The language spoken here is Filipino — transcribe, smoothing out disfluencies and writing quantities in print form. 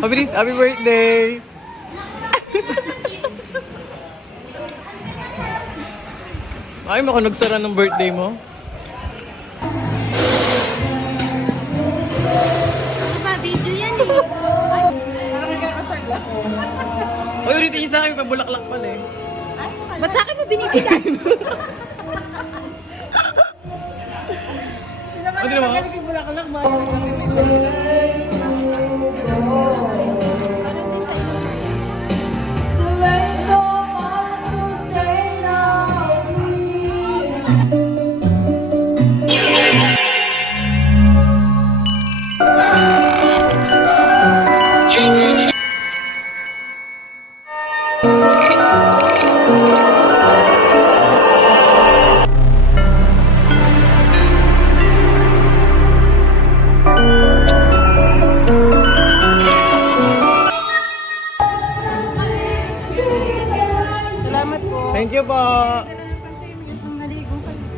Mabilis, happy birthday! Ay, mo nagsara ng birthday mo? Diba, video yan eh. Uy, ulitin niyo sa akin, pabulaklak pala eh. Ba't sa akin mo binibigay? Ano naman? Salamat po. Thank you po! Naligo kami.